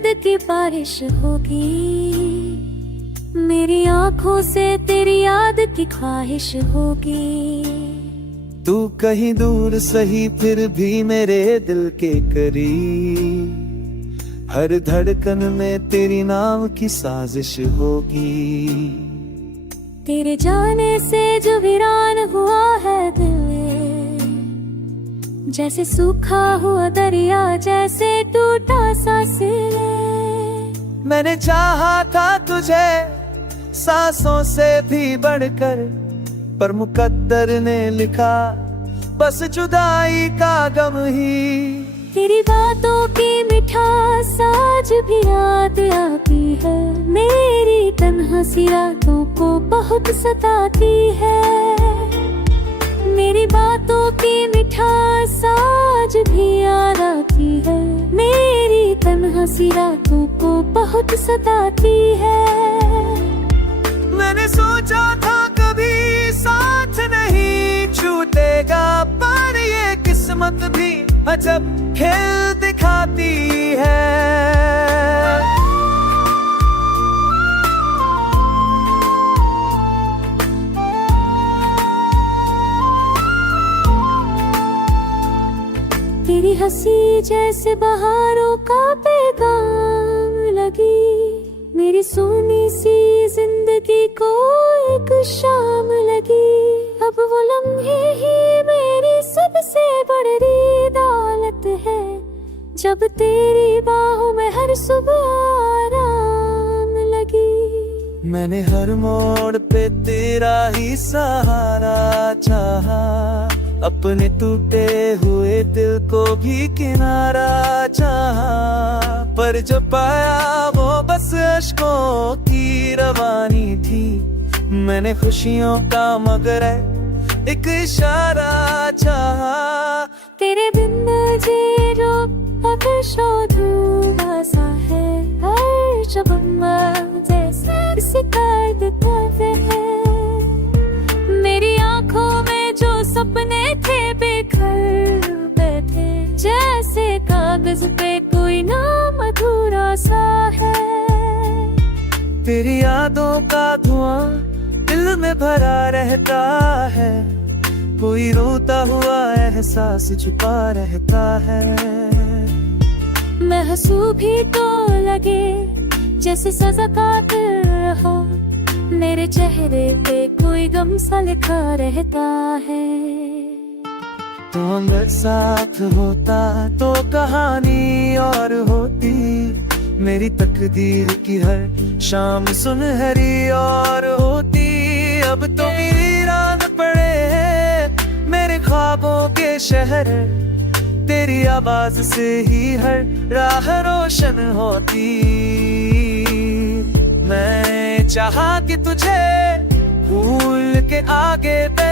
दर्द की बारिश होगी, मेरी आंखों से तेरी याद की ख्वाहिश होगी। तू कहीं दूर सही फिर भी मेरे दिल के करीब, हर धड़कन में तेरी नाम की साजिश होगी। तेरे जाने से जो वीरान हुआ है दिल, जैसे सूखा हुआ दरिया, जैसे टूटा सा सिर। मैंने चाहा था तुझे सांसों से भी बढ़कर, पर मुकद्दर ने लिखा बस जुदाई का गम ही। तेरी बातों की मिठास आज भी याद आती है, मेरी तन्हा सी रातों को बहुत सताती है। मेरी बातों की मिठास आज भी याद आती है, मेरी तन्हा सी रातों को बहुत सताती है। मैंने सोचा था कभी साथ नहीं छूटेगा, पर ये किस्मत भी अजब खेल दिखाती है। तेरी हंसी जैसे बहारों का पैगाम लगी, मेरी सोनी सी जिंदगी को एक शाम लगी। अब वो लम्हे ही मेरी सबसे बड़ी दौलत है, जब तेरी बाहों में हर सुबह आराम लगी। मैंने हर मोड़ पे तेरा ही सहारा चाहा, अपने टूटे हुए दिल को भी किनारा चाहा, पर जो पाया वो बस अश्कों की रवानी थी। मैंने खुशियों का मगर एक इशारा चाहा। तेरे बिन मुझे जो अब शोधूंगा सा है, हर शबनम जैसे शिकायत है। मेरी आंखों में जो सपने थे बिखर बैठे, जैसे कागज पे कोई नाम अधूरा सा है। तेरी यादों का धुआं दिल में भरा रहता है, कोई रोता हुआ एहसास छुपा रहता है। मैं हंसू भी तो लगे जैसे सजा कातिल रहा, मेरे चेहरे पे कोई गम सा लिखा रहता है। तो अगर साथ होता तो कहानी और होती, मेरी तकदीर की हर शाम सुनहरी और होती। अब तो वीरान पड़े हैं मेरे ख्वाबों के शहर, तेरी आवाज से ही हर राह रोशन होती। मैं चाहा कि तुझे भूल के आगे पे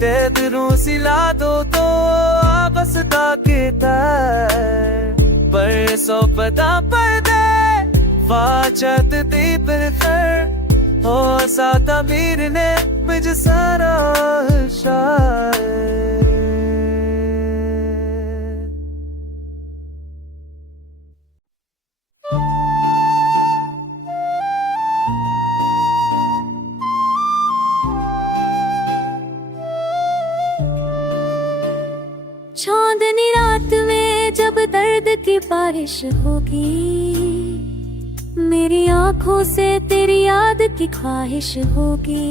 तेरू सिला दो तो बस के तर, पर सौ पता पर दे वाचत दीप कर, हो साता मीर ने मुझे सारा शायर। चांदनी रात में जब दर्द की बारिश होगी, मेरी आंखों से तेरी याद की ख्वाहिश होगी।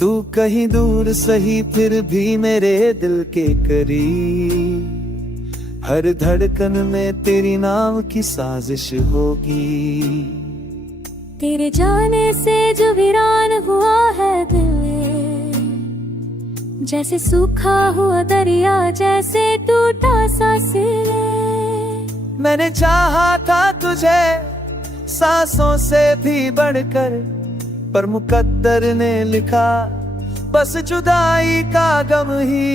तू कहीं दूर सही फिर भी मेरे दिल के करीब, हर धड़कन में तेरी नाम की साजिश होगी। तेरे जाने से जो वीरान हुआ है दिल, जैसे सूखा हुआ दरिया, जैसे टूटा सा सिर। मैंने चाहा था तुझे सांसों से भी बढ़कर, पर मुकद्दर ने लिखा बस जुदाई का गम ही।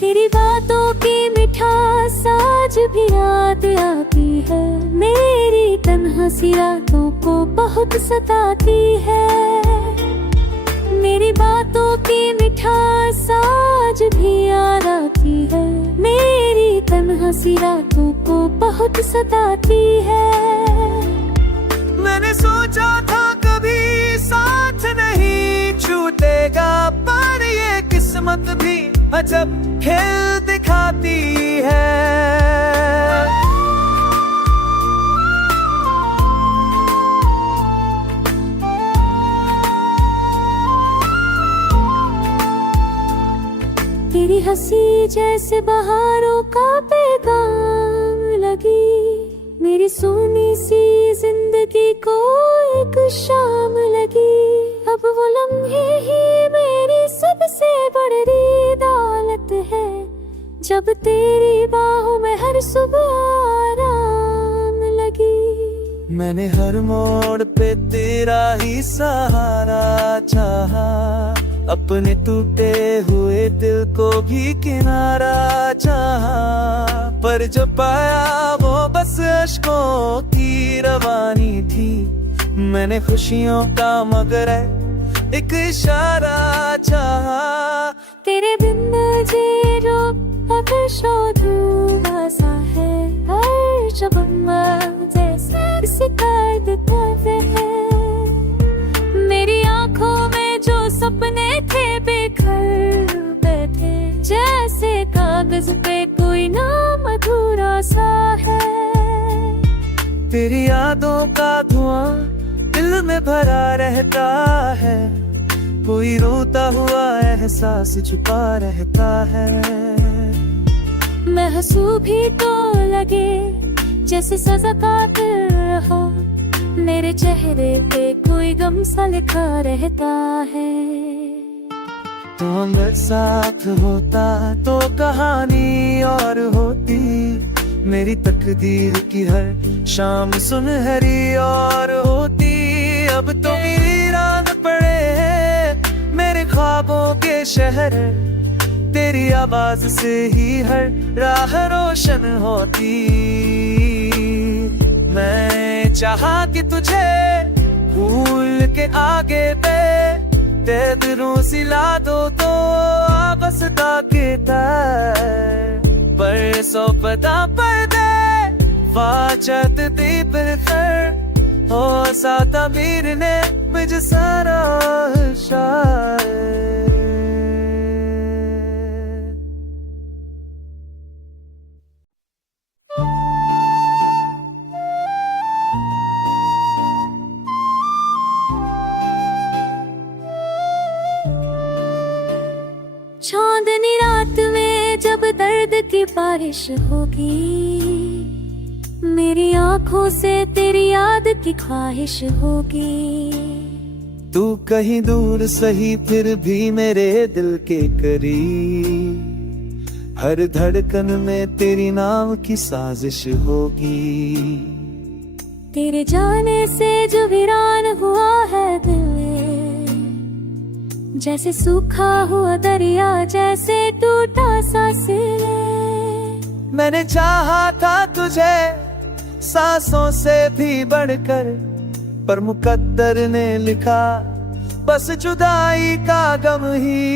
तेरी बातों की मिठास आज भी याद आती है, मेरी तन्हा सी रातों को बहुत सताती है। मेरी बातों की मिठास आज भी याद आती है, मेरी तन्हा सी रातों को बहुत सताती है। मैंने सोचा था कभी साथ नहीं छूटेगा, पर ये किस्मत भी अजब खेल दिखाती है। तेरी हंसी जैसे बहारों का पैगाम लगी, मेरी सोनी सी जिंदगी को एक शाम लगी। अब वो लम्हे ही मेरी सबसे बड़ी दौलत है, जब तेरी बाहों में हर सुबह आराम लगी। मैंने हर मोड़ पे तेरा ही सहारा चाहा, अपने टूटे हुए दिल को भी किनारा चाहा, पर जो पाया वो बस अश्कों की रवानी थी। मैंने खुशियों का मगर एक इशारा चाहा। तेरे बिन मुझे जो अब शोधूंगा सा है, हर शबनम जैसे शिकायत है। मेरी आंखों में जो सपने थे बिखर बैठे, जैसे कागज पे कोई नाम अधूरा सा है। तेरी यादों का धुआं दिल में भरा रहता है, कोई रोता हुआ एहसास छुपा रहता है। महसूस भी तो लगे जैसे सजा कातिल हो, मेरे चेहरे पे कोई गम सा लिखा रहता है। तो अगर साथ होता तो कहानी और होती, मेरी तकदीर की हर शाम सुनहरी और होती। अब तो वीरान पड़े हैं मेरे ख्वाबों के शहर, तेरी आवाज से ही हर राह रोशन होती। मैं चाहा कि तुझे भूल के आगे पे तेरू सिला दो तो आपस के तर, पर सौ पता पर दे वाचत दीप कर, हो साता मीर ने मुझ सारा शायर। चांदनी रात में जब दर्द की बारिश होगी, मेरी आंखों से तेरी याद की ख्वाहिश होगी। तू कहीं दूर सही फिर भी मेरे दिल के करीब, हर धड़कन में तेरी नाम की साजिश होगी। तेरे जाने से जो वीरान हुआ है दिल, जैसे सूखा हुआ दरिया, जैसे टूटा सा सिले। मैंने चाहा था तुझे सांसों से भी बढ़कर, पर मुकद्दर ने लिखा बस जुदाई का गम ही।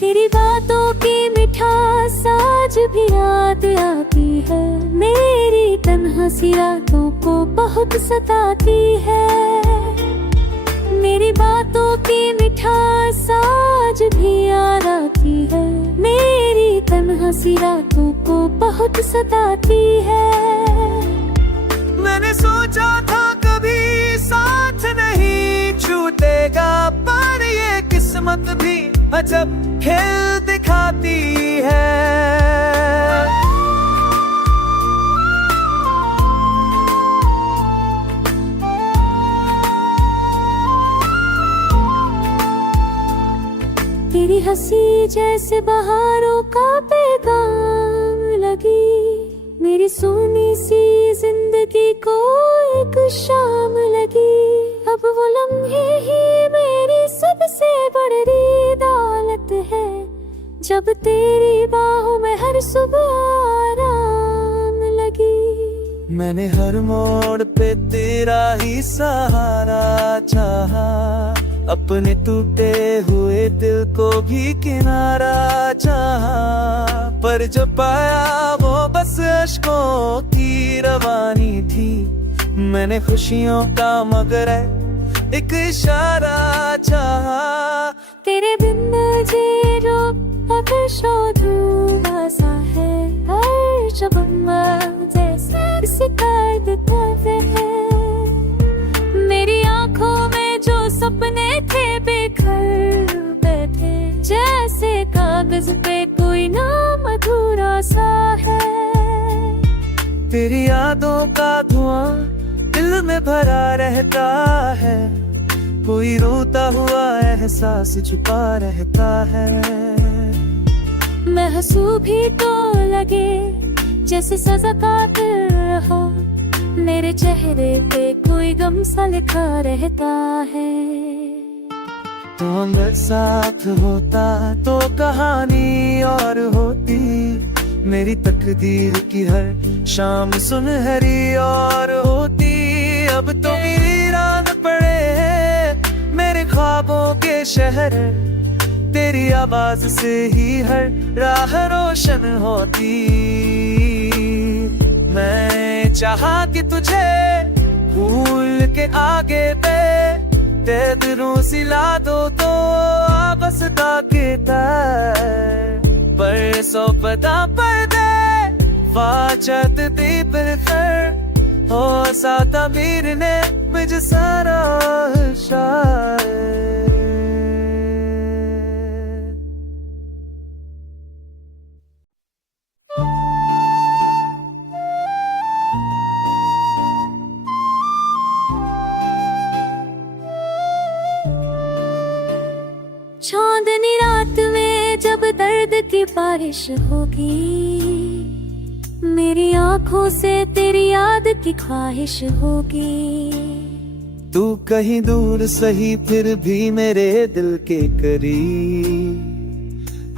तेरी बातों की मिठास आज भी याद आती है, मेरी तन्हा सी रातों को बहुत सताती है। मेरी बातों की मिठास आज भी याद आती है, मेरी तन्हा सी रातों को बहुत सताती है। मैंने सोचा था कभी साथ नहीं छूटेगा, पर ये किस्मत भी अजब खेल दिखाती है। तेरी हंसी जैसे बहारों का पैगाम लगी, मेरी सोनी सी जिंदगी को एक शाम लगी। अब वो लम्हे ही मेरी सबसे बड़ी दौलत है, जब तेरी बाहों में हर सुबह आराम लगी। मैंने हर मोड़ पे तेरा ही सहारा चाहा, अपने टूटे हुए दिल को भी किनारा चाहा, पर जो पाया वो बस अश्कों की रवानी थी। मैंने खुशियों का मगर एक इशारा चाहा। तेरे बिन जी रो अब शोधूंगा सा है, हर जब जैसे शिकायत करते हैं। मेरी आंखों में जो सपने थे बिखर बैठे, जैसे कागज पे कोई नाम अधूरा सा है। तेरी यादों का धुआं दिल में भरा रहता है, कोई रोता हुआ एहसास छुपा रहता है। महसूस भी तो लगे जैसे सजा कातिल हो, मेरे चेहरे पे कोई गम सा लिखा रहता है। तो अगर साथ होता तो कहानी और होती, मेरी तकदीर की हर शाम सुनहरी और होती। अब तो वीरान पड़े हैं मेरे ख्वाबों के शहर, तेरी आवाज से ही हर राह रोशन होती। मैं चाहा कि तुझे भूल के आगे पे तेरू सिला दो तो आपस के तर, पर सौ पता पर दे वाचत दीप कर हो साता मीर ने मुझे सारा शायर। चांदनी रात में जब दर्द की बारिश होगी, मेरी आंखों से तेरी याद की ख्वाहिश होगी। तू कहीं दूर सही फिर भी मेरे दिल के करीब,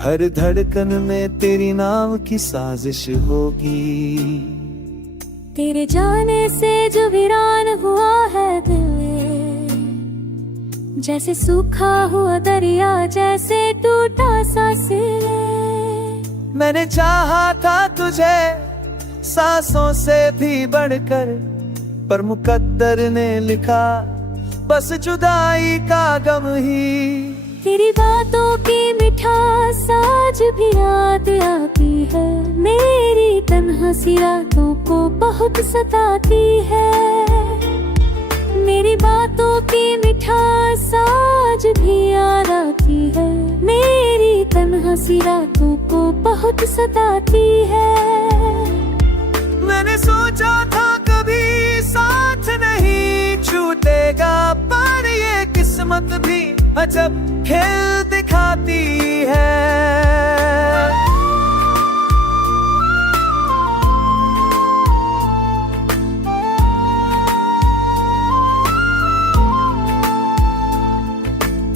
हर धड़कन में तेरी नाम की साजिश होगी। तेरे जाने से जो वीरान हुआ है दिल, जैसे सूखा हुआ दरिया, जैसे टूटा सा सिर। मैंने चाहा था तुझे सांसों से भी बढ़कर, पर मुकद्दर ने लिखा बस जुदाई का गम ही। तेरी बातों की मिठास आज भी याद आती है, मेरी तन्हा सी रातों को बहुत सताती है। मेरी बातों की मिठास आज भी याद आती है, मेरी तन्हा सी रातों को बहुत सताती है। मैंने सोचा था कभी साथ नहीं छूटेगा, पर ये किस्मत भी अजब खेल दिखाती है।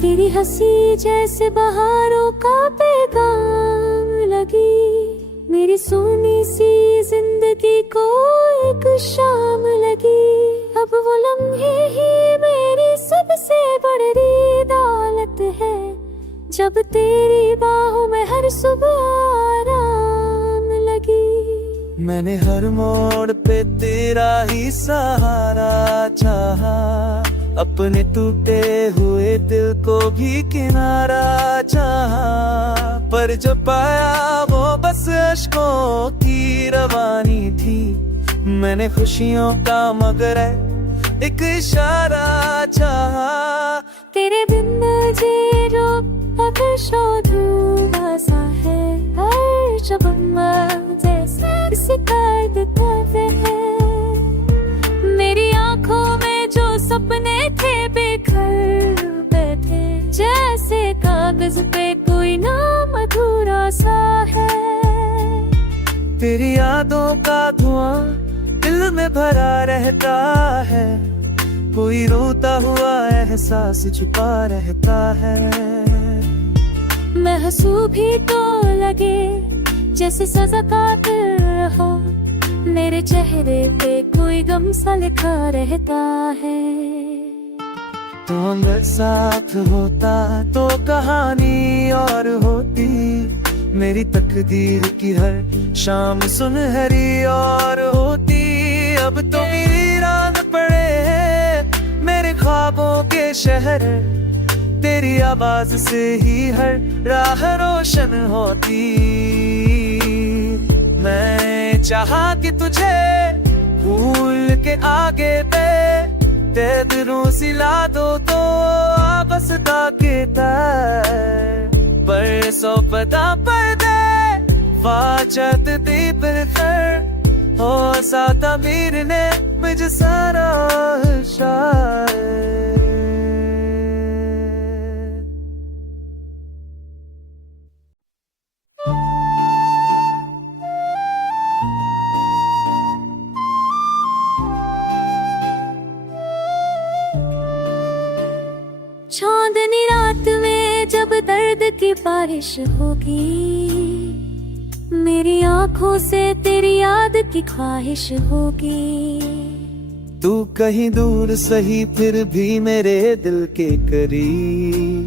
तेरी हंसी जैसे बहारों का पैगाम लगी, मेरी सोनी सी जिंदगी को एक शाम लगी। अब वो लम्हे ही मेरी सबसे बड़ी दौलत है, जब तेरी बाहों में हर सुबह आराम लगी। मैंने हर मोड़ पे तेरा ही सहारा चाहा, अपने टूटे हुए दिल को भी किनारा चाहा, पर जो पाया वो बस अश्कों की रवानी थी। मैंने खुशियों का मगर एक इशारा चाहा। तेरे बिन जी रो अब शोधूंगा सा है, हर जब जैसे शिकायत करते हैं। मेरी आंखों में जो सपने थे बिखर बैठे, जैसे कागज पे कोई नाम अधूरा सा है। तेरी यादों का धुआं दिल में भरा रहता है, कोई रोता हुआ एहसास छुपा रहता है। महसूस भी तो लगे जैसे सजा कातिल हो, मेरे चेहरे पे कोई गम सा लिखा रहता है। तुम साथ होता तो कहानी और होती, मेरी तकदीर की हर शाम सुनहरी और होती। अब तो मेरी रात पड़े हैं मेरे ख्वाबों के शहर, तेरी आवाज से ही हर राह रोशन होती। मैं चाहा कि तुझे भूल के आगे ते दिलों सिला दो तो आपस ताकता, पर सौ पता पर दे वाचत दीप कर हो साता मीर ने मुझ सारा शायर। चांदनी रात में जब दर्द की बारिश होगी, मेरी आंखों से तेरी याद की ख्वाहिश होगी। तू कहीं दूर सही फिर भी मेरे दिल के करीब,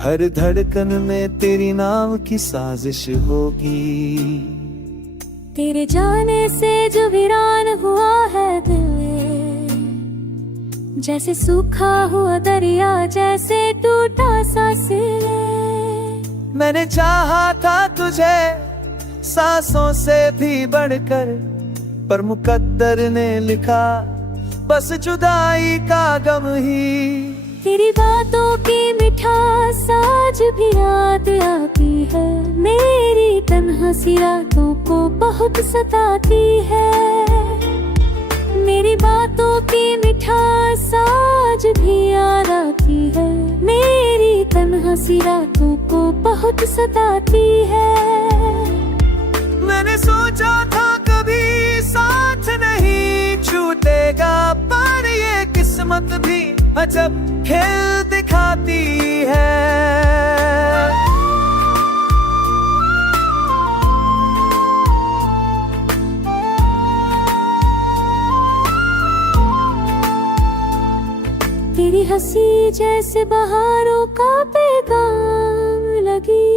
हर धड़कन में तेरी नाम की साजिश होगी। तेरे जाने से जो वीरान हुआ है दिल, जैसे सूखा हुआ दरिया, जैसे टूटा सा सिले। मैंने चाहा था तुझे सांसों से भी बढ़कर, पर मुकद्दर ने लिखा बस जुदाई का गम ही। तेरी बातों की मिठास आज भी याद आती है, मेरी तन्हा सी रातों को बहुत सताती है। मेरी बातों की मिठास आज भी याद आती है, मेरी तन्हा सी रातों को बहुत सताती है। मैंने सोचा था कभी साथ नहीं छूटेगा, पर ये किस्मत भी अजब खेल दिखाती है। तेरी हंसी जैसे बहारों का पैगाम लगी,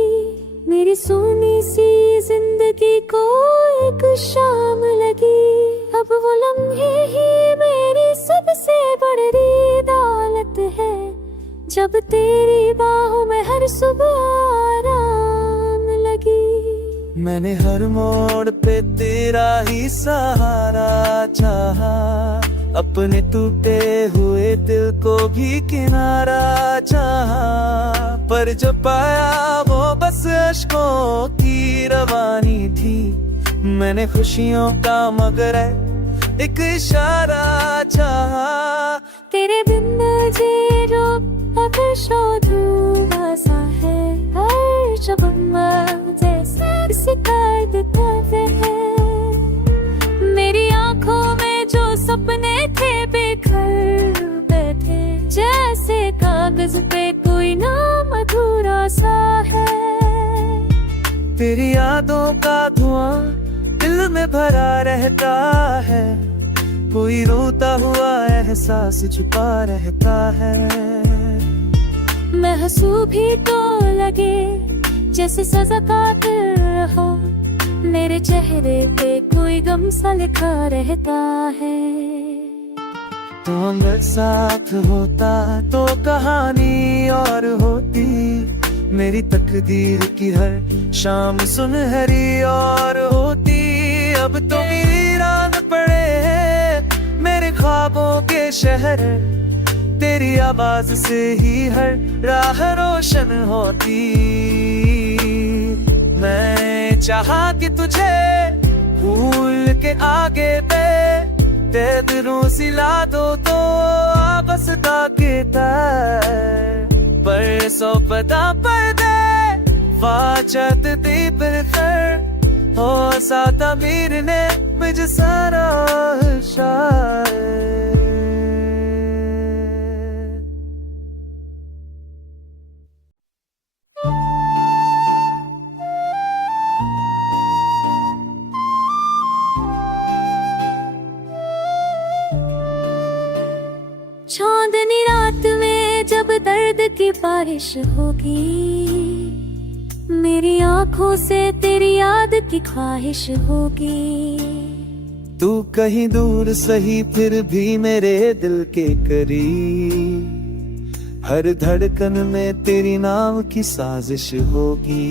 मेरी सोनी सी जिंदगी को एक शाम लगी। अब वो लम्हे ही मेरी सबसे बड़ी दौलत है, जब तेरी बाहों में हर सुबह आराम लगी। मैंने हर मोड़ पे तेरा ही सहारा चाहा, अपने टूटे हुए दिल को भी किनारा चाहा, पर जो पाया वो बस अश्कों की रवानी थी। मैंने खुशियों का मगर एक इशारा चाहा। तेरे बिन जी जो अब शोधूंगा सा है, हर जब जैसे शिकायत करते हैं। मेरी आंखों में जो सपने थे बिखर बैठे, जैसे कागज पे कोई नाम अधूरा सा है। तेरी यादों का धुआं दिल में भरा रहता है, कोई रोता हुआ एहसास छुपा रहता है। महसूस भी तो लगे जैसे सजा कातिल हो, मेरे चेहरे पे कोई गम सा लिखा रहता है। तुम साथ होता तो कहानी और होती, मेरी तकदीर की हर शाम सुनहरी और होती। अब तो मेरी रात पड़े हैं मेरे ख्वाबों के शहर, तेरी आवाज से ही हर राह रोशन होती। मैं चाहा कि तुझे भूल के आगे ते दिलों सिला दो तो आपस ताकता, पर सौ पता पर दे वाचत दीप कर हो साता मीर ने मुझ सारा शायर। चांदनी रात जब दर्द की बारिश होगी, मेरी आंखों से तेरी याद की ख्वाहिश होगी। तू कहीं दूर सही फिर भी मेरे दिल के करीब, हर धड़कन में तेरी नाम की साजिश होगी।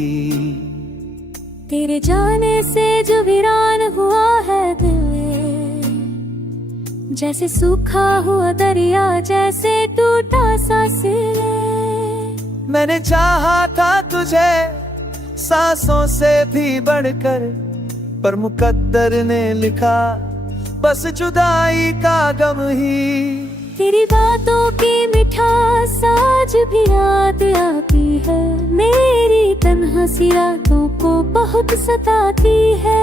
तेरे जाने से जो वीरान हुआ है दिल, जैसे सूखा हुआ दरिया, जैसे टूटा सा सिर। मैंने चाहा था तुझे सांसों से भी बढ़कर, पर मुकद्दर ने लिखा बस जुदाई का गम ही। तेरी बातों की मिठास आज भी याद आती है, मेरी तन्हा सी रातों को बहुत सताती है।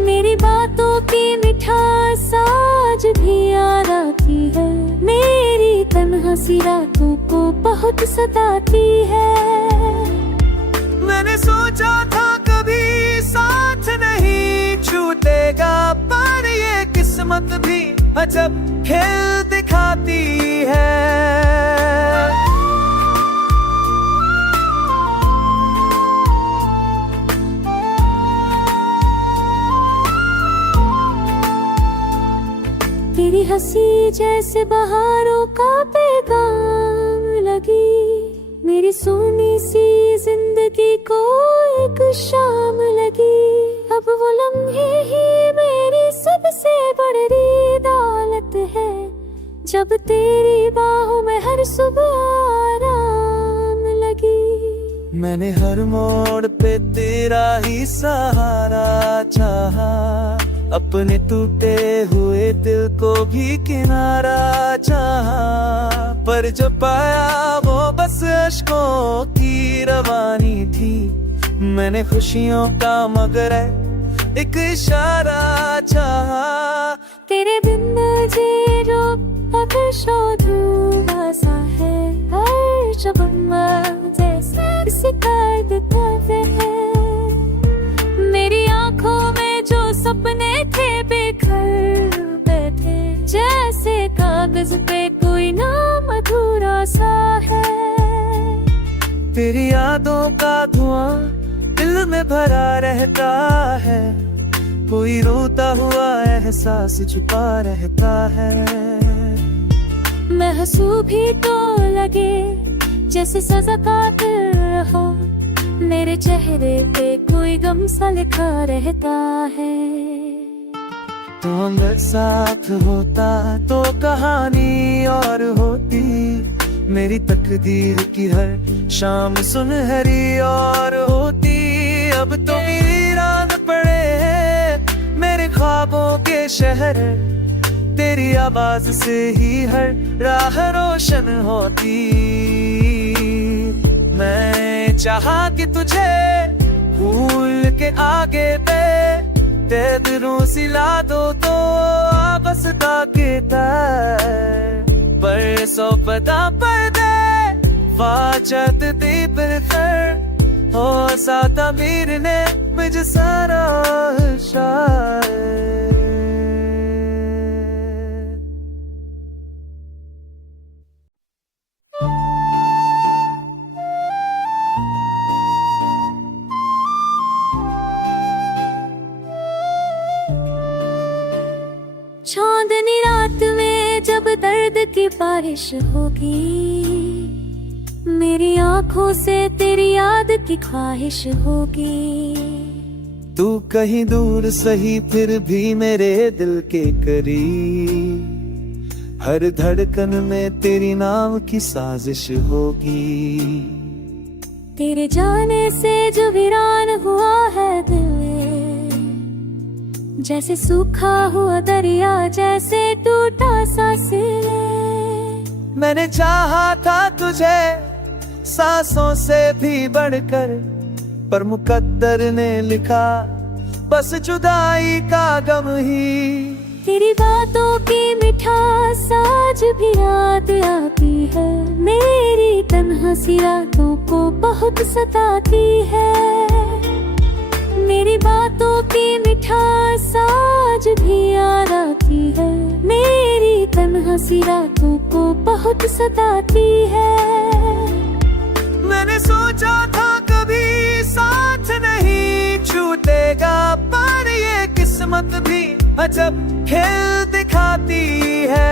मेरी बातों की मिठास आज भी याद आती है, मेरी तन्हा सी रातों को बहुत सताती है। मैंने सोचा था कभी साथ नहीं छूटेगा, पर ये किस्मत भी अजब खेल दिखाती है। तेरी हंसी जैसे बहारों का पैगाम लगी, मेरी सोनी सी जिंदगी को एक शाम लगी। अब वो लम्हे ही मेरी सबसे बड़ी दौलत है, जब तेरी बाहों में हर सुबह आराम लगी। मैंने हर मोड़ पे तेरा ही सहारा चाहा, अपने टूटे हुए दिल को भी किनारा चाहा, पर जो पाया वो बस अश्कों की रवानी थी। मैंने खुशियों का मगर एक इशारा चाहा। तेरे बिन जी जो अब शोधूंगा सा है, हर शबनम जैसे सितार दिखाते हैं। मेरी आंखों में जो सपने थे बिखर बैठे, जैसे कागज पे कोई नाम अधूरा सा है। तेरी यादों का धुआं दिल में भरा रहता है, कोई रोता हुआ एहसास छुपा रहता है। महसूस भी तो लगे जैसे सजा कातिल हो, मेरे चेहरे पे कोई गम सा लिखा रहता है। तो अगर साथ होता तो कहानी और होती, मेरी तकदीर की हर शाम सुनहरी और होती। अब तो वीरान पड़े हैं मेरे ख्वाबों के शहर, तेरी आवाज से ही हर राह रोशन होती। मैं चाहा कि तुझे भूल के आगे पे तेदरों सिला दो तो बस ताकता, पर सौ पता पर दे वाचत दीप कर हो साता मीर ने मुझे सारा शायर। चांदनी रात में जब दर्द की बारिश होगी, मेरी आंखों से तेरी याद की ख्वाहिश होगी। तू कहीं दूर सही फिर भी मेरे दिल के करीब, हर धड़कन में तेरी नाम की साजिश होगी। तेरे जाने से जो वीरान हुआ है दिल, जैसे सूखा हुआ दरिया, जैसे टूटा सा सिर। मैंने चाहा था तुझे सांसों से भी बढ़कर, पर मुकद्दर ने लिखा बस जुदाई का गम ही। तेरी बातों की मिठास आज भी याद आती है, मेरी तन्हा सी रातों को बहुत सताती है। मेरी बातों की मिठास आज भी याद आती है, मेरी तन्हा सी रातों को बहुत सताती है। मैंने सोचा था कभी साथ नहीं छूटेगा, पर ये किस्मत भी अजब खेल दिखाती है।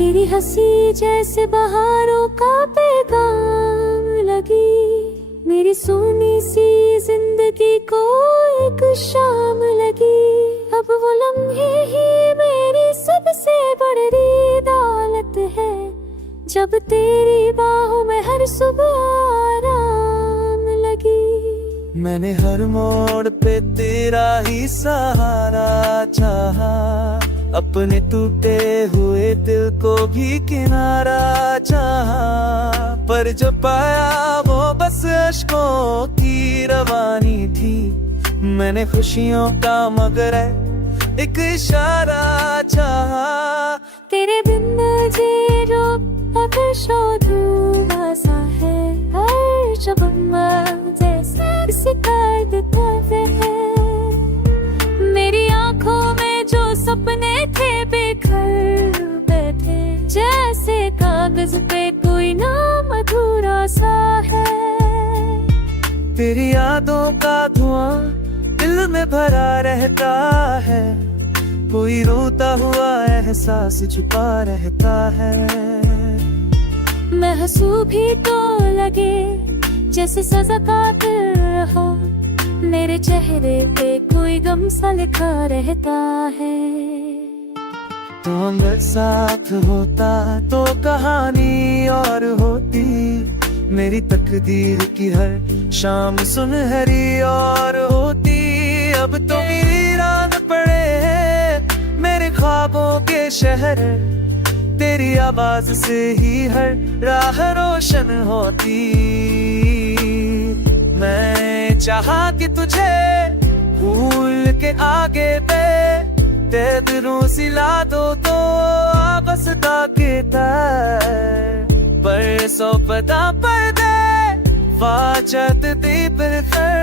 तेरी हंसी जैसे बहारों का पैगाम लगी, मेरी सोनी सी जिंदगी को एक शाम लगी। अब वो लम्हे ही मेरी सबसे बड़ी दौलत है, जब तेरी बाहों में हर सुबह आराम लगी। मैंने हर मोड़ पे तेरा ही सहारा चाहा, अपने टूटे हुए दिल को भी किनारा चाहा, पर जो पाया वो बस अश्कों की रवानी थी। मैंने खुशियों का मगर एक इशारा चाहा। तेरे बिन जी जो अगर शोधूंगा सा है, हर शब्द जैसे शिकायत है। मेरी आंखों में जो सपने थे बिखर बैठे, जैसे कागज पे कोई नाम अधूरा सा है। तेरी यादों का धुआं दिल में भरा रहता है, कोई रोता हुआ एहसास छुपा रहता है। महसूस भी तो लगे जैसे सजा कातिल हो, मेरे चेहरे पे कोई गम सा लिखा रहता है। तो अगर साथ होता तो कहानी और होती, मेरी तकदीर की हर शाम सुनहरी और होती। अब तो वीरान पड़े हैं मेरे ख्वाबों के शहर, तेरी आवाज से ही हर राह रोशन होती। मैं चाहा कि तुझे भूल के आगे पे दिलों सिला दो तो आपस ताके पर सौ पता पर दे वाचत दीप कर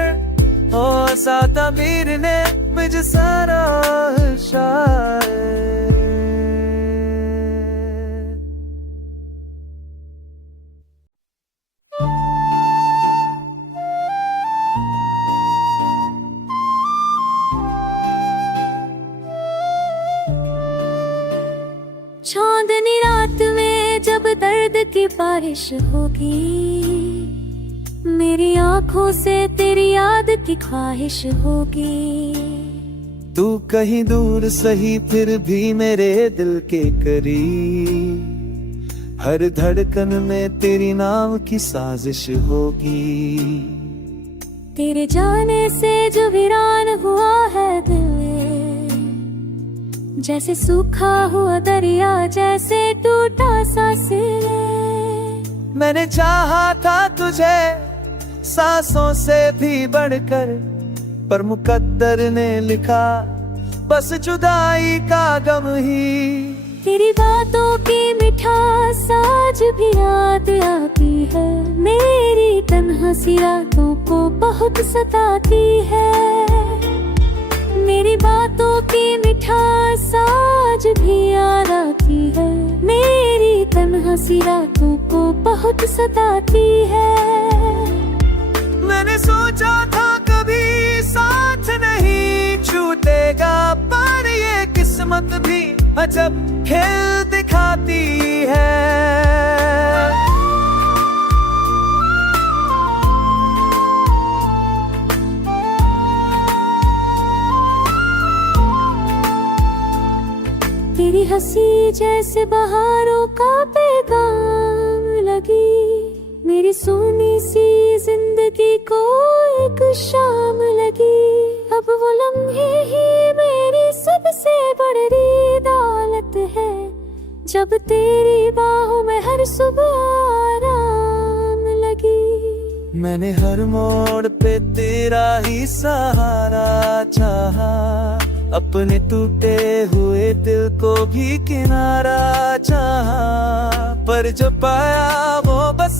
हो साता मीर ने मुझे सारा शायर। चांदनी रात में जब दर्द की बारिश होगी, मेरी आंखों से तेरी याद की ख्वाहिश होगी। तू कहीं दूर सही फिर भी मेरे दिल के करीब, हर धड़कन में तेरी नाम की साजिश होगी। तेरे जाने से जो वीरान हुआ है दिल, जैसे सूखा हुआ दरिया, जैसे टूटा सा सिर। मैंने चाहा था तुझे सांसों से भी बढ़कर, पर मुकद्दर ने लिखा बस जुदाई का गम ही। तेरी बातों की मिठास आज भी याद आती है, मेरी तन्हा सी रातों को बहुत सताती है। मेरी बातों की मिठास आज भी याद आती है, मेरी तन्हा सी रातों को बहुत सताती है। मैंने सोचा था कभी साथ नहीं छूटेगा, पर ये किस्मत भी अजब खेल दिखाती है। तेरी हंसी जैसे बहारों का पैगाम लगी, मेरी सोनी सी जिंदगी को एक शाम लगी। अब वो लम्हे ही मेरी सबसे बड़ी दौलत है, जब तेरी बाहों में हर सुबह आराम लगी। मैंने हर मोड़ पे तेरा ही सहारा चाहा, अपने टूटे हुए दिल को भी किनारा चाहा, पर जो पाया वो बस